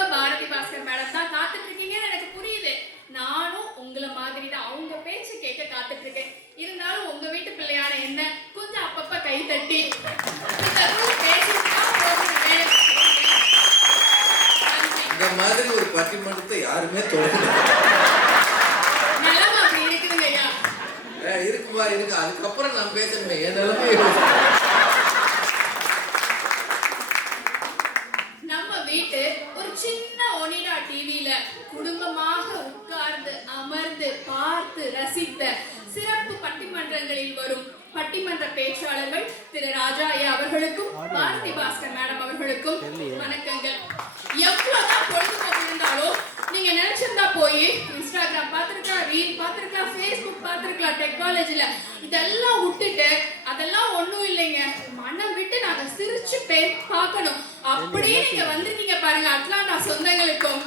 நம்ம பாரதி பாஸ்கர் மேடம் தான் காத்துட்டு இருக்கீங்கன்னு எனக்கு புரியுது. நானும் உங்களை மாதிரி தான் அவங்க பேச்சு கேட்க காத்துட்டு இருக்கேன். இருந்தாலும் உங்க வீட்டு பிள்ளையான என்ன கொஞ்சம் அப்பப்ப கை தட்டி இந்த மாதிரி ஒரு பட்டிமன்றத்தை யாருமே தொடங்க. நிலைமை அப்படி இருக்குதுங்க ஐயா. இருக்குமா இருக்கு. அதுக்கப்புறம் நான் பேசணுமே என் நிலைமை. நம்ம வீட்டு ஒரு சின்ன ஒனிடா டிவியில குடும்பமாக உட்கார்ந்து அமர்ந்து பார்த்து ரசித்த சிறப்பு பட்டிமன்றங்களில் வரும் பட்டிமன்ற பேச்சாளர்கள் திரு ராஜா ஐயா அவர்களுக்கும் பாரதி பாஸ்கர் மேடம் அவர்களுக்கும் வணக்கங்கள். எவ்வளவுதான் பொழுதுபோக்கு இருந்தாலும் நீங்க நினைச்சிருந்தா போய் இன்ஸ்டாகிராம் பார்த்திருக்கலாம், ரீல் பார்த்திருக்கலாம், ஃபேஸ்புக் பார்த்திருக்கலாம். டெக்னாலஜில இதெல்லாம் விட்டுட்டு அதெல்லாம் ஒண்ணும் இல்லைங்க, மனம் விட்டு நாங்க சிரிச்சு பார்க்கணும் அப்படியே நீங்க வந்திருக்கீங்க பாருங்க. அட்லாண்டா சொந்தங்களுக்கும்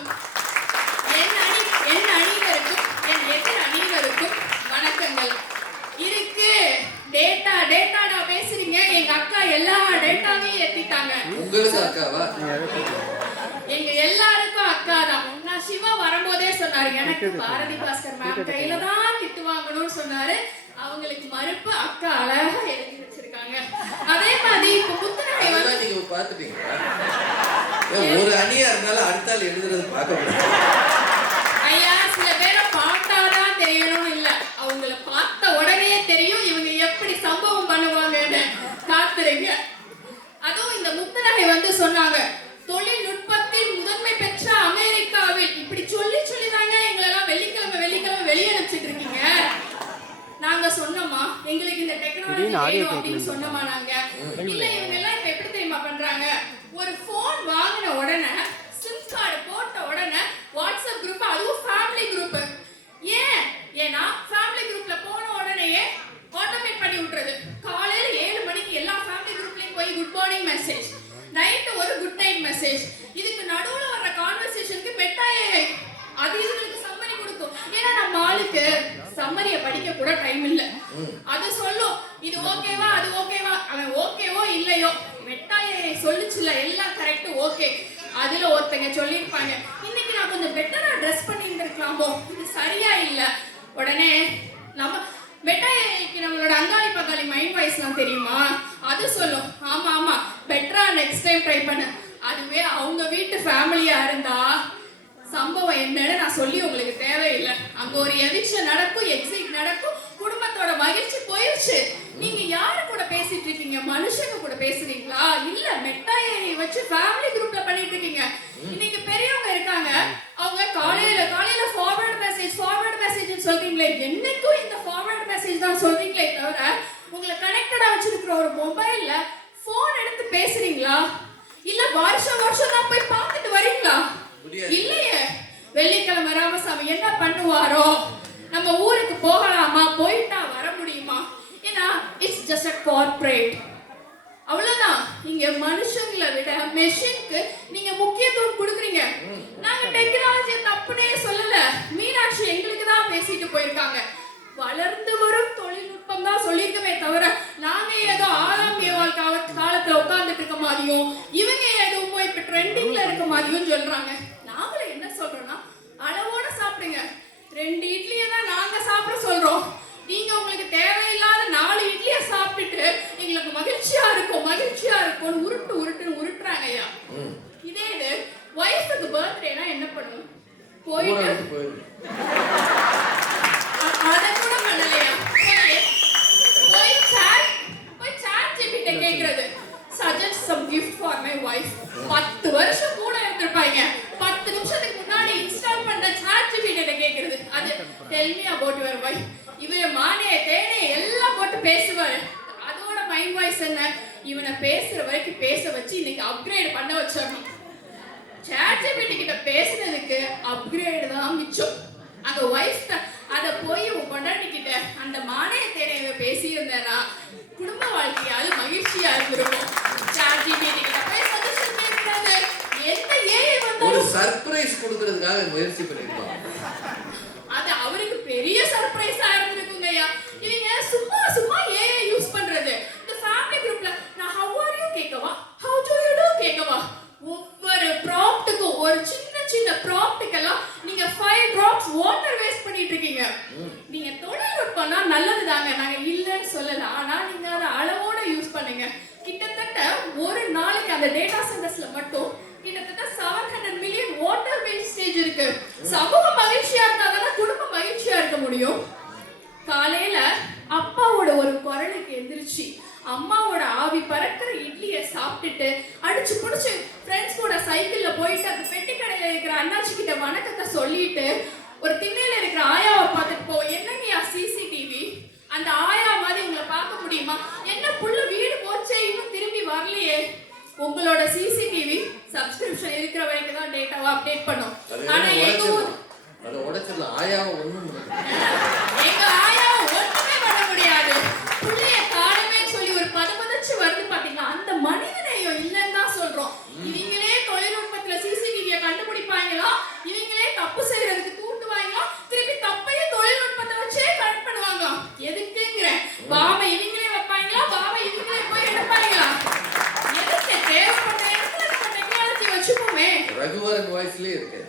என் அணியினருக்கும் என் எதிர் அணியினருக்கும் வணக்கங்கள். இருக்கு டேட்டாடா பேசுறீங்க. எங்க அக்கா எல்லா டேட்டாவையும் ஏத்திட்டாங்க. உங்களுக்கு அக்காவா? எங்க எல்லாருக்கும் அக்கா தான். நான் சிவா வரும்போதே சொன்னாரு எனக்கு பாரதி பாஸ்கர் மேம் கையில தான் கிட்டு வாங்கணும்னு சொன்னாரு. அவங்களுக்கு மறுப்பு அக்கா அழகா எழுதி வச்சிருக்காங்க. அதே மாதிரி இப்ப புத்தகை வந்து நீங்க பாத்துட்டீங்க. ஒரு அணியா இருந்தாலும் அடுத்த ஆள் எழுதுறது பார்க்க முடியாது ஐயா. சில பேரை பார்த்தாதான் தெரியணும்னு இல்ல, அவங்கள பார்த்த உடனே தெரியும் இவங்க எப்படி சம்பவம் பண்ணுவாங்கன்னு. காத்துருங்க. அதுவும் இந்த முத்தநகை வந்து சொன்னாங்க தொழில்நுட்பத்தில் முதன்மை பெற்ற அமெரிக்காவில். இப்படி சொல்லி தாங்க எங்களெல்லாம் வெள்ளிக்கிழமை வெளியே அனுப்பிச்சிட்டு இருக்கீங்க. நாங்க சொன்னோமா எங்களுக்கு இந்த டெக்னாலஜி வேணும் அப்படின்னு சொன்னோமா? நாங்க இல்ல. இவங்க எல்லாம் இப்ப எப்படி தெரியுமா பண்றாங்க? ஒரு போன் வாங்கின உடனே சிம் கார்டு போட்ட உடனே வாட்ஸ்அப் குரூப், அதுவும் ஃபேமிலி குரூப். ஏன்னா ஃபேமிலி குரூப்ல போன உடனேயே ஆட்டோமேட் பண்ணி விட்டுறது. காலையில 7 மணிக்கு எல்லா ஃபேமிலி குரூப்லயும் போய் குட் மார்னிங் மெசேஜ், நைட் ஒரு குட் நைட் மெசேஜ். இதுக்கு நடுவுல வர்ற கான்வர்சேஷனுக்கு பெட்டாயே அது இதுங்களுக்கு சம்மரி கொடுக்கும். ஏன்னா நம்ம ஆளுக்கு சம்மரிய படிக்க கூட டைம் இல்ல. அது சொல்லும் இது ஓகேவா அது ஓகேவா, அவன் ஓகேவோ இல்லையோ பெட்டாயே சொல்லுச்சுல எல்லாம் கரெக்ட் ஓகே. அதுல ஒருத்தங்க சொல்லியிருப்பாங்க இன்னைக்கு நான் கொஞ்சம் பெட்டரா ட்ரெஸ் பண்ணிட்டு இருக்கலாமோ, இது சரியா இல்ல. உடனே நம்ம பெட்டாய்க்கு நம்மளோட அங்காளி பங்காளி மைண்ட் வாய்ஸ்லாம் தெரியுமா? அது சொல்லும் ஆமா பெட்டரா நெக்ஸ்ட் டைம் ட்ரை பண்ணு. அதுவே அவங்க வீட்டு ஃபேமிலியா இருந்தா சம்பவம் என்னன்னு நான் சொல்லி உங்களுக்கு தேவையில்லை. அங்க ஒரு எவிக்ஷன் நடக்கும், எக்ஸிட் நடக்கும், குடும்பத்தோட மகிழ்ச்சி போயிடுச்சு. நீங்க யாரு கூட பேசிட்டு இருக்கீங்க? மனுஷங்க கூட பேசுறீங்களா? இல்ல மெட்டாயை வச்சு ஃபேமிலி குரூப்ல பண்ணிட்டு இருக்கீங்க. இன்னைக்கு பெரியவங்க இருக்காங்க, அவங்க காலையில ஃபார்வர்ட் மெசேஜ் சொல்றீங்களே, என்னைக்கும் இந்த ஃபார்வர்ட் மெசேஜ் தான் சொல்றீங்களே தவிர உங்களை கனெக்டடா வச்சிருக்கிற ஒரு மொபைல்ல போன் எடுத்து பேசுறீங்களா? இல்ல வருஷம் தான் போய் பார்த்துட்டு வரீங்களா? இல்லையே. வெள்ளிக்கிழமை ராமசாமி என்ன பண்ணுவாரோ, நம்ம ஊருக்கு போகலாமா, போயிட்டா வர முடியுமா? ஏன்னா இட்ஸ் ஜஸ்ட் அ கார்ப்பரேட். அவ்வளவுதான். இங்க மனுஷங்களை விட மெஷினுக்கு நீங்க முக்கியத்துவம் கொடுக்குறீங்க. நாங்க டெக்னாலஜி தப்புனே சொல்லல, மீனாட்சி எங்களுக்கு தான் பேசிட்டு போயிருக்காங்க. வளர்ந்து வரும் தொழில்நுட்பம் தான் சொல்லியிருக்கவே தவிர நாங்க ஏதோ 6ஆம் காலத்துல உட்கார்ந்துட்டு இருக்க மாதிரியும் இவங்க ஏதோ இப்ப ட்ரெண்டிங்ல இருக்க மாதிரியும் சொல்றாங்க. நாமளே என்ன சொல்றோம்னா அளவோட சாப்பிடுங்க. 2 இட்லியை தான் நாங்க சாப்பிட சொல்றோம். நீங்க உங்களுக்கு தேவையில்லாத 4 இட்லியை சாப்பிட்டுட்டு எங்களுக்கு மகிழ்ச்சியா இருக்கும் உருட்டுறாங்க ஐயா. இதே இது வைஃபுக்கு பர்த்டேனா என்ன பண்ணும்? போயிட்டு அத கூட பண்ணலையா? போய் சாட் ஜிபிட்ட கேக்குறது suggest some gift for my wife. 10 வருஷம் கூட இருந்திருப்பாங்க. 10 நிமிஷத்துக்கு முன்னாடி இன்ஸ்டால் பண்ண சாட் ஜிபிட்ட கேக்குறது அது tell me about your wife. இவரே மானே தேனே எல்லாம் போட்டு பேசுவாரு. அதோட மைண்ட் வாய்ஸ் என்ன? இவனை பேசுற வரைக்கும் பேச வச்சு இன்னைக்கு அப்கிரேட் பண்ண வச்சிடணும். சாட் ஜிபிட்ட கிட்ட பேசுறதுக்கு அப்கிரேட் தான் மிச்சம். அந்த வைஃப் அத போய் உன் பொண்டாட்டி கிட்ட அந்த மானே தேனைய பேசி இருந்தா குடும்ப வாழ்க்கையாவது மகிழ்ச்சியா இருந்திருக்கும். சாட் ஜிபிட்ட கிட்ட போய் சஜஷன் கேட்கறது எந்த ஏஐ வந்தாலும் ஒரு சர்ப்ரைஸ் கொடுக்கிறதுக்காக முயற்சி பண்ணிருப்பாங்க. அது அவருக்கு பெரிய சர்ப்ரைஸா இருந்திருக்குங்கய்யா. இவங்க சும்மா ஏஐ யூஸ் பண்றது. இந்த ஃபேமிலி குரூப்ல நான் how are you கேட்கவா, how do you do கேட்கவா, ஒவ்வொரு ப்ராம்ப்ட்டுக்கும் ஒரு சின்ன பாஸ் வாட்டர் வேஸ்ட் பண்ணிட்டு இருக்கீங்க. நீங்க தொழில்நுட்பம்னா நல்லதுதாங்க, நாங்க இல்லைன்னு சொல்லல. ஆனா நீங்க அதை அளவோட யூஸ் பண்ணுங்க. கிட்டத்தட்ட ஒரு நாளைக்கு அந்த டேட்டா சென்டர்ஸ்ல மட்டும் கிட்டத்தட்ட 700 மில்லியன் வாட்டர் வேஸ்டேஜ் இருக்கு. சமூக மகிழ்ச்சியா இருந்தா குடும்ப மகிழ்ச்சியா இருக்க முடியும். காலையில அப்பாவோட ஒரு குரலுக்கு எந்திரிச்சு அம்மாவோட ஆவி பறக்கிற இட்லியை சாப்பிட்டுட்டு அடிச்சு புடிச்சு ஃப்ரெண்ட்ஸ் கூட சைக்கிள்ல போயிட்டு அந்த பெட்டி கடையில இருக்கிற அண்ணாச்சி கிட்ட வணக்கத்தை சொல்லிட்டு ஒரு திண்ணையில இருக்கிற ஆயாவை பார்த்துட்டு போ. என்னங்கயா சிசிடிவி, அந்த ஆயா மாதிரி உங்களை பார்க்க முடியுமா? என்ன புள்ள வீடு போச்சே இன்னும் திரும்பி வரலையே. உங்களோட சிசிடிவி சப்ஸ்கிரிப்ஷன் இருக்கிற வரைக்கும் தான் டேட்டாவை அப்டேட் பண்ணும். ஆனா எங்க ஊர் அத உடைச்சிடல. ஆயாவை ஒண்ணும் எங்க ஆயாவை ஒண்ணுமே பண்ண முடியாது. புள்ளைய காலமே சொல்லி ஒரு பதச்சு வருது பாத்தீங்களா, அந்த மனிதனையும் இல்லைன்னு தான் சொல்றோம். இவங்களே தொழில்நுட்பத்துல சிசிடிவியை கண்டுபிடிப்பாங்களா, இவங்களே தப்பு செய்யறதுக்கு தூண்டுவாங்களா, திருப்பி தப்பையே தொழில்நுட்பத்தை வச்சே கரெக்ட் பண்ணுவாங்க. எதுக்குங்கிற பாவை இவங்களே வைப்பாங்களா, பாவை இவங்களே போய் எடுப்பாங்களா? எதுக்கு தேவைப்பட்ட இடத்துல நம்ம டெக்னாலஜி வச்சுப்போமே. ரகுவரன் வாய்ஸ்லயே இருக்கு.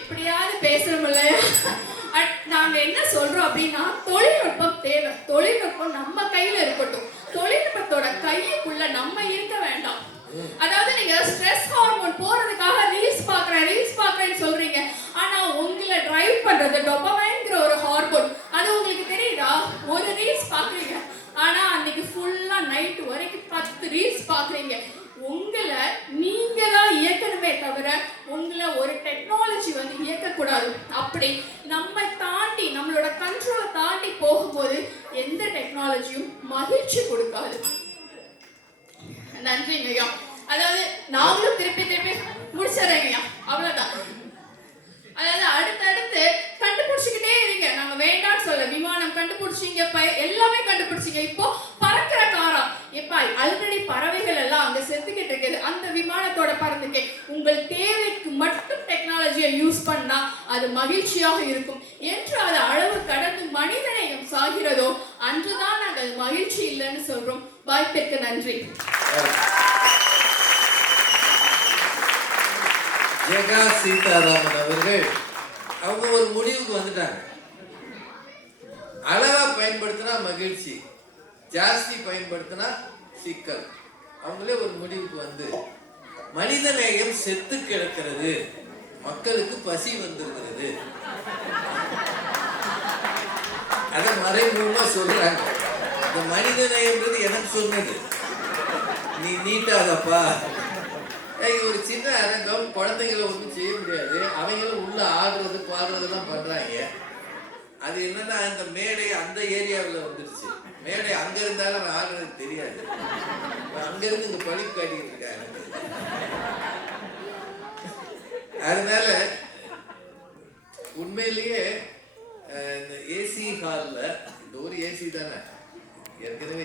எப்படியாவது பேசுறோம்ல. நாங்க என்ன சொல்றோம் அப்படின்னா, தொழில்நுட்பம் தேவை. தொழில்நுட்பம் நம்ம கையில இருக்கட்டும். தொழில்நுட்பத்தோட கையுக்குள்ள நம்ம இருக்க வேண்டாம். அதாவது நீங்க ஸ்ட்ரெஸ் ஹார்மோன் போறதுக்காக ரீல்ஸ் பாக்குறேன்னு சொல்றீங்க. ஆனா உங்களை டிரைவ் பண்றது டோபமைன்ங்கிற ஒரு ஹார்மோன். அது உங்களுக்கு தெரியுதா? ஒரு ரீல்ஸ் பாக்குறீங்க, ஆனா அன்னைக்கு ஃபுல்லா நைட் வரைக்கும் 10 ரீல்ஸ் பாக்குறீங்க. உங்களை நீங்க தான் இயக்கணுமே தவிர உங்களை ஒரு டெக்னாலஜி வந்து இயக்கக்கூடாது. அப்படி நம்ம தாண்டி நம்மளோட கண்ட்ரோலை தாண்டி போகும்போது எந்த டெக்னாலஜியும் மகிழ்ச்சி கொடுக்காது. நன்றிங்க ஐயா. அதாவது நாங்களும் திருப்பி முடிச்சிடறேங்க ஐயா, அவ்வளவுதான். அதாவது அடுத்தடுத்து கண்டுபிடிச்சுக்கிட்டே இருங்க. நாங்க வேண்டாம்னு சொல்ல. விமானம் கண்டுபிடிச்சிங்க, எல்லாமே கண்டுபிடிச்சிங்க. இப்போ பறக்கிற காரா எப்பா, ஆல்ரெடி பறவைகள் எல்லாம் அங்க செத்துக்கிட்டு இருக்குது. அந்த விமானத்தோட பறந்துக்கே. உங்கள் தேவைக்கு மட்டும் டெக்னாலஜியை யூஸ் பண்ணா அது மகிழ்ச்சியாக இருக்கும். என்று அது அளவு கடந்து மனிதநேயம் சாகிறதோ அன்றுதான் நாங்கள் மகிழ்ச்சி இல்லைன்னு சொல்றோம். வாய்ப்பிற்கு நன்றி. ஜெகா சீதாராமன் அவர்கள் அவங்க ஒரு முடிவுக்கு வந்துட்டாங்க. அளவா பயன்படுத்தினா மகிழ்ச்சி, ஜாஸ்தி பயன்படுத்தினா சிக்கல். அவங்களே ஒரு முடிவுக்கு வந்து மனிதநேயம் செத்து கிடக்கிறது, மக்களுக்கு பசி வந்திருக்கிறது, அதை மறைமுகமா சொல்றாங்க. இந்த மனிதநேயம்ன்றது எனக்கு சொன்னது, நீ நீட்டாதப்பா. ஒரு சின்ன அரங்கம், குழந்தைகளை ஒன்றும் செய்ய முடியாது. அவங்களும் உள்ள ஆடுறது பாடுறதெல்லாம் பண்றாங்க. அது என்னன்னா அந்த மேடை அந்த ஏரியாவில் வந்துருச்சு. மேடை அங்க இருந்தாலும் அவன் ஆடுறது தெரியாது. அங்க இருந்து இங்க பழிப்பு காட்டிக்கிட்டு இருக்காங்க. அதனால